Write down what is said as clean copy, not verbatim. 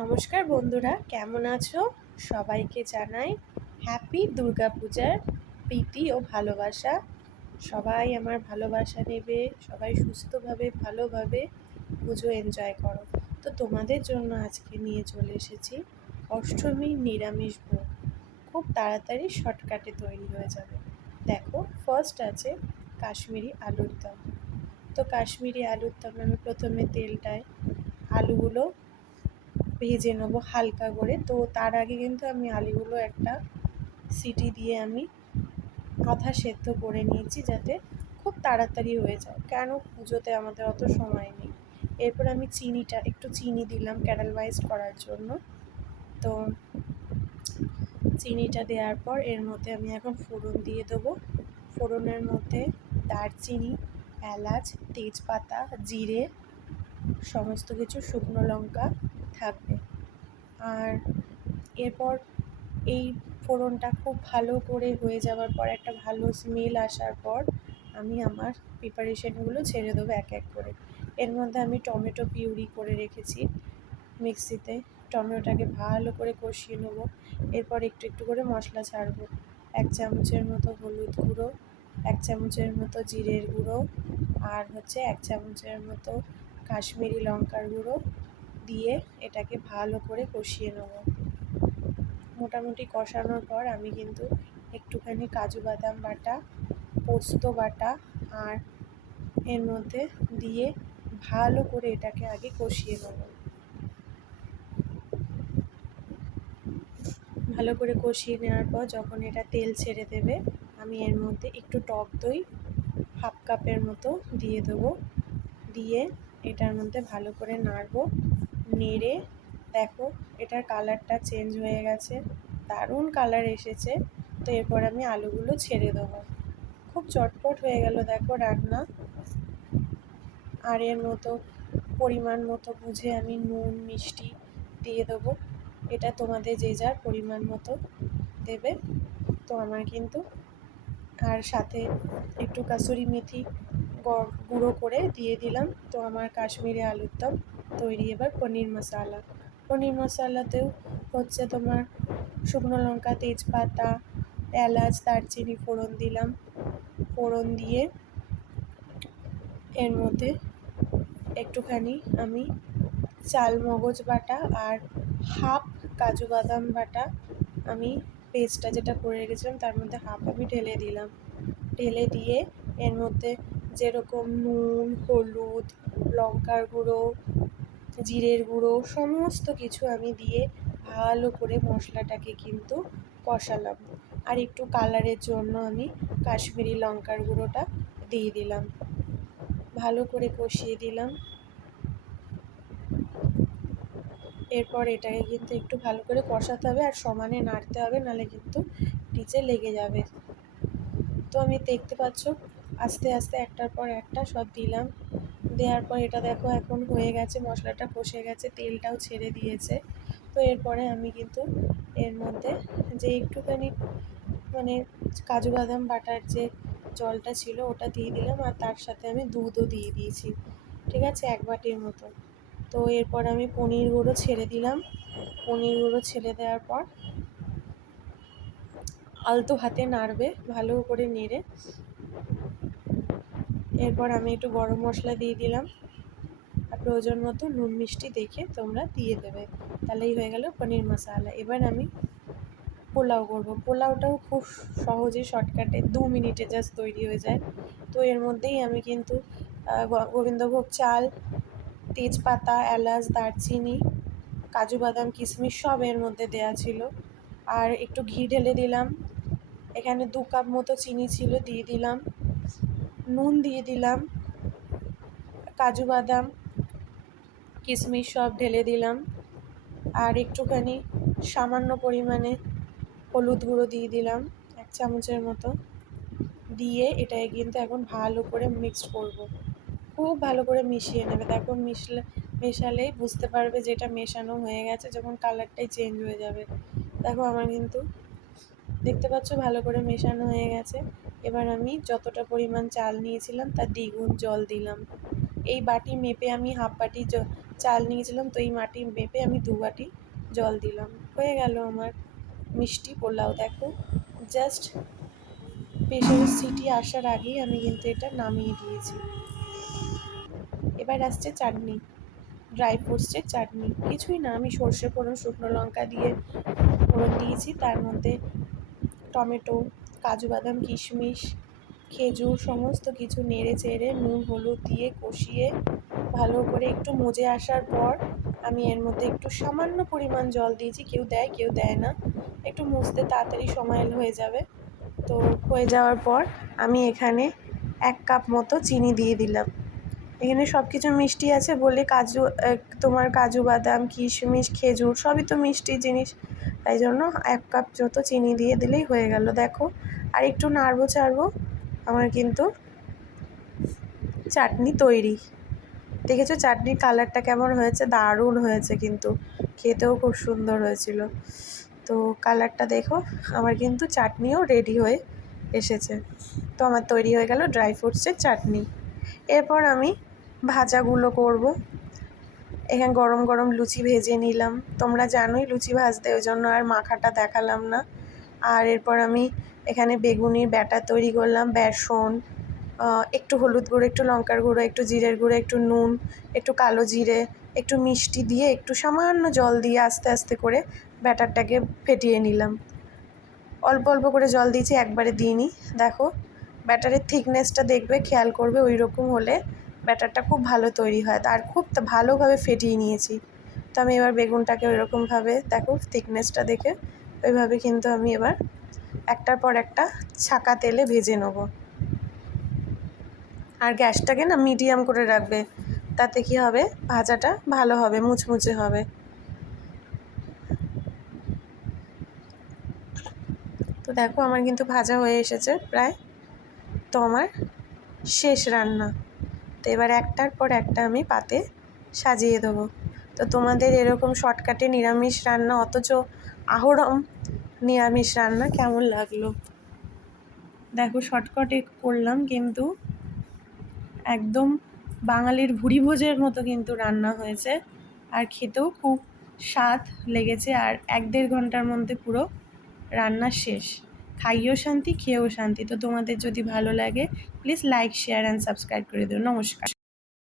নমস্কার বন্ধুরা, কেমন আছো? সবাইকে জানাই হ্যাপি দুর্গা পূজার প্রীতি ও ভালোবাসা। সবাই আমার ভালোবাসা নেবে, সবাই সুস্থভাবে ভালোভাবে পুজো এনজয় করো। তো তোমাদের জন্য আজকে নিয়ে চলে এসেছি অষ্টমী নিরামিষ ভোগ। খুব তাড়াতাড়ি শর্টকাটে তৈরি হয়ে যাবে। দেখো, ফার্স্ট আছে কাশ্মীরি আলুর দম। তো কাশ্মীরি আলুর দম আমি প্রথমে তেলটায় আলুগুলো ভেজে নেবো হালকা করে। তো তার আগে কিন্তু আমি আলুগুলো একটা সিটি দিয়ে আমি আধা সেদ্ধ করে নিয়েছি, যাতে খুব তাড়াতাড়ি হয়ে যায়, কেন পুজোতে আমাদের অত সময় নেই। এরপর আমি একটু চিনি দিলাম ক্যারামেলাইজ করার জন্য। তো চিনিটা দেওয়ার পর এর মধ্যে আমি এখন ফোড়ন দিয়ে দেবো। ফোড়নের মধ্যে দারচিনি, এলাচ, তেজপাতা, জিরে, সমস্ত কিছু, শুকনো লঙ্কা থাকবে। আর এরপর এই ফোড়নটা খুব ভালো করে হয়ে যাওয়ার পর, একটা ভালো স্মেল আসার পর আমি আমার প্রিপারেশনগুলো ছেড়ে দেবো এক এক করে। এর মধ্যে আমি টমেটো পিউরি করে রেখেছি মিক্সিতে। টমেটোটাকে ভালো করে কষিয়ে নেবো। এরপর একটু একটু করে মশলা ছাড়বো। 1 চামচের মতো হলুদ গুঁড়ো, 1 চামচের মতো জিরের গুঁড়ো, আর 1 চামচের মতো কাশ্মীরি লঙ্কার গুঁড়ো দিয়ে এটাকে ভালো করে কষিয়ে নেবো। মোটামুটি কষানোর পর আমি কিন্তু একটুখানি কাজু বাদাম বাটা, পোস্ত বাটা আর এর মধ্যে দিয়ে ভালো করে এটাকে আগে কষিয়ে নেব। ভালো করে কষিয়ে নেওয়ার পর যখন এটা তেল ছেড়ে দেবে, আমি এর মধ্যে একটু টক দই 1/2 কাপের মতো দিয়ে দেবো। দিয়ে এটার মধ্যে ভালো করে নাড়বো। নেড়ে দেখো এটার কালারটা চেঞ্জ হয়ে গেছে, দারুণ কালার এসেছে। তো এরপর আমি আলুগুলো ছেড়ে দেবো। খুব চটপট হয়ে গেল দেখো রান্না। আর এর মতো পরিমাণ মতো বুঝে আমি নুন মিষ্টি দিয়ে দেবো। এটা তোমাদের যে যার পরিমাণ মতো দেবে। তো আমার কিন্তু আর সাথে একটু কাসুরি মেথি গুঁড়ো করে দিয়ে দিলাম। তো আমার কাশ্মীরি আলুর দম তৈরি। এবার পনির মশলাতেও তোমার শুকনো লঙ্কা, তেজপাতা, এলাচ, দারচিনি ফোড়ন দিলাম। ফোড়ন দিয়ে এর মধ্যে একটুখানি আমি চাল মগজ বাটা আর 1/2 কাজু বাদাম বাটা, আমি পেস্টটা যেটা করে রেখেছিলাম তার মধ্যে 1/2 আমি ঢেলে দিলাম। ঢেলে দিয়ে এর মধ্যে যেরকম নুন, হলুদ, লঙ্কার গুঁড়ো, জিরের গুঁড়ো সমস্ত কিছু আমি দিয়ে ভালো করে মশলাটাকে কিন্তু কষালাম। আর একটু কালারের জন্য আমি কাশ্মীরি লঙ্কার গুঁড়োটা দিয়ে দিলাম। ভালো করে কষিয়ে দিলাম। এরপর এটাকে কিন্তু একটু ভালো করে কষাতে হবে আর সমানে নাড়তে হবে, নাহলে কিন্তু নিচে লেগে যাবে। তো আমি দেখতে পাচ্ছ আস্তে আস্তে একটার পর একটা সব দিলাম। দেওয়ার পর এটা দেখো এখন হয়ে গেছে, মশলাটা কষে গেছে, তেলটাও ছেড়ে দিয়েছে। তো এরপরে আমি কিন্তু এর মধ্যে যে একটুখানি মানে কাজু বাদাম বাটার যে জলটা ছিল ওটা দিয়ে দিলাম, আর তার সাথে আমি দুধও দিয়ে দিয়েছি, ঠিক আছে, 1 বাটির মতো। তো এরপর আমি পনির গুঁড়ো ছেড়ে দিলাম। পনির গুঁড়ো ছেড়ে দেওয়ার পর আলতো হাতে নাড়বে, ভালো করে নেড়ে এরপর আমি একটু গরম মশলা দিয়ে দিলাম। আর প্রয়োজন মতো নুন মিষ্টি দেখে তোমরা দিয়ে দেবে। তাহলেই হয়ে গেল পনির মশলা। এবার আমি পোলাও করব। পোলাওটাও খুব সহজে শর্টকাটে 2 মিনিটে জাস্ট তৈরি হয়ে যায়। তো এর মধ্যেই আমি কিন্তু গোবিন্দভোগ চাল, তেজপাতা, এলাচ, দারচিনি, কাজু বাদাম, কিশমিশ সব এর মধ্যে দেওয়া ছিল। আর একটু ঘি ঢেলে দিলাম। এখানে 2 কাপ মতো চিনি ছিল, দিয়ে দিলাম। নুন দিয়ে দিলাম। কাজু বাদাম, কিশমিশ সব ঢেলে দিলাম। আর একটুখানি সামান্য পরিমাণে হলুদ গুঁড়ো দিয়ে দিলাম 1 চামচের মতো। দিয়ে এটাকে কিন্তু এখন ভালো করে মিক্সড করব। খুব ভালো করে মিশিয়ে নেবে। দেখো মেশালেই বুঝতে পারবে যে এটা মেশানো হয়ে গেছে, যখন কালারটাই চেঞ্জ হয়ে যাবে। দেখো আমার কিন্তু দেখতে পাচ্ছ ভালো করে মেশানো হয়ে গেছে। এবার আমি যতটা পরিমাণ চাল নিয়েছিলাম তার দ্বিগুণ জল দিলাম। এই বাটি মেপে আমি 1/2 বাটি চাল নিয়েছিলাম, তো এই মাটি মেপে আমি 2 বাটি জল দিলাম। হয়ে গেল আমার মিষ্টি পোলাও। দেখো জাস্ট প্রেশারের সিটি আসার আগেই আমি কিন্তু এটা নামিয়ে দিয়েছি। এবার আসছে চাটনি, ড্রাই ফ্রুটসের চাটনি। কিছুই না, আমি সর্ষে ফোড়ন, শুকনো লঙ্কা দিয়ে ফোড়ন দিয়েছি। তার মধ্যে টমেটো, কাজু বাদাম, কিশমিশ, খেজুর সমস্ত কিছু নেড়ে চেড়ে নুন হলুদ দিয়ে কষিয়ে ভালো করে একটু মজে আসার পর আমি এর মধ্যে একটু সামান্য পরিমাণ জল দিয়েছি। কেউ দেয় কেউ দেয় না, একটু মুছতে তাড়াতাড়ি সময় হয়ে যাবে। তো হয়ে যাওয়ার পর আমি এখানে 1 কাপ মতো চিনি দিয়ে দিলাম। এখানে সব কিছু মিষ্টি আছে বলে তোমার কাজু বাদাম, কিশমিশ, খেজুর সবই তো মিষ্টি জিনিস, তাই জন্য 1 কাপ যত চিনি দিয়ে দিলেই হয়ে গেল। দেখো আর একটু নাড়বো চাড়বো, আমার কিন্তু চাটনি তৈরি। দেখেছো চাটনির কালারটা কেমন হয়েছে? দারুণ হয়েছে, কিন্তু খেতেও খুব সুন্দর হয়েছিল। তো কালারটা দেখো, আমার কিন্তু চাটনিও রেডি হয়ে এসেছে। তো আমার তৈরি হয়ে গেল ড্রাই ফ্রুটসের চাটনি। এরপর আমি ভাজাগুলো করব। এখানে গরম গরম লুচি ভেজে নিলাম। তোমরা জানোই লুচি ভাজতে, ওই জন্য আর মাখাটা দেখালাম না। আর এরপর আমি এখানে বেগুনির ব্যাটার তৈরি করলাম। বেসন, একটু হলুদ গুঁড়ো, একটু লঙ্কার গুঁড়ো, একটু জিরের গুঁড়ো, একটু নুন, একটু কালো জিরে, একটু মিষ্টি দিয়ে একটু সামান্য জল দিয়ে আস্তে আস্তে করে ব্যাটারটাকে ফেটিয়ে নিলাম। অল্প অল্প করে জল দিয়েছি, একবারে দিইনি। দেখো ব্যাটারের থিকনেসটা দেখবে, খেয়াল করবে, ওই রকম হলে ব্যাটারটা খুব ভালো তৈরি হয়। আর খুব ভালোভাবে ফেটিয়ে নিয়েছি। তো আমি এবার বেগুনটাকে ওই রকমভাবে, দেখো থিকনেসটা দেখে ওইভাবে কিন্তু আমি এবার একটার পর একটা ছাঁকা তেলে ভেজে নেব। আর গ্যাসটাকে না মিডিয়াম করে রাখবে, তাতে কি হবে, ভাজাটা ভালো হবে, মুচমুচে হবে। তো দেখো আমার কিন্তু ভাজা হয়ে এসেছে প্রায়। তো আমার শেষ রান্না। তো এবার একটার পর একটা আমি পাতে সাজিয়ে দেবো। তো তোমাদের এরকম শর্টকাটে নিরামিষ রান্না, অথচ আহরম নিরামিষ রান্না কেমন লাগলো? দেখো শর্টকাটে করলাম, কিন্তু একদম বাঙালির ভুরিভোজের মতো কিন্তু রান্না হয়েছে। আর খেতেও খুব স্বাদ লেগেছে। আর 1-1.5 ঘন্টার মধ্যে পুরো রান্না শেষ। খাইয়েও শান্তি, খেয়েও শান্তি। তো তোমাদের যদি ভালো লাগে please like, share and subscribe করে দিও। নমস্কার।